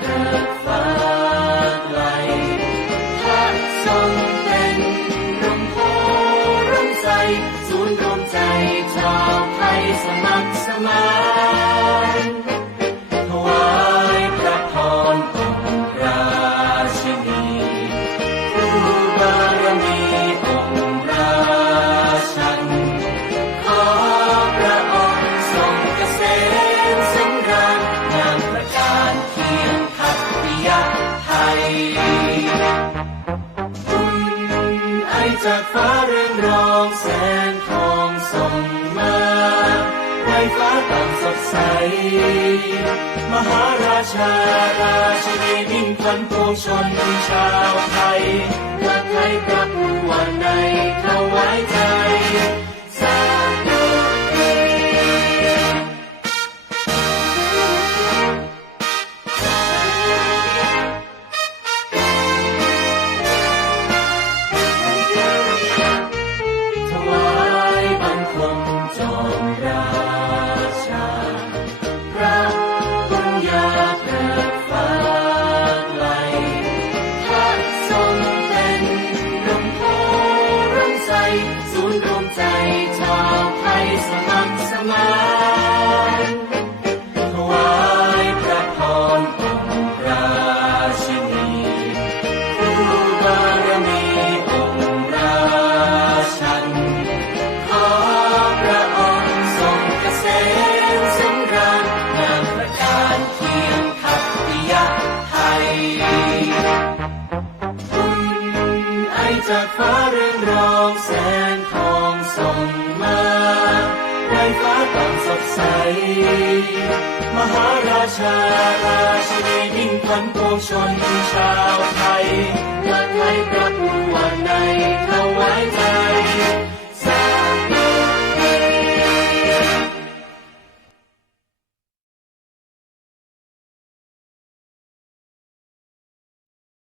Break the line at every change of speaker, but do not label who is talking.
wonderful. จากฟ้าเรืองรองแสงทองส่องมาในฟ้าต่างสดใส มหาราชาราชินีมิ่งพันปวงชนชาวไทย your. จากฟ้าเรืองรองแสงทองส่งมาในฟ้าต่างสดใส มหาราชาราชินีนิ่งพันปวงชนชาวไทย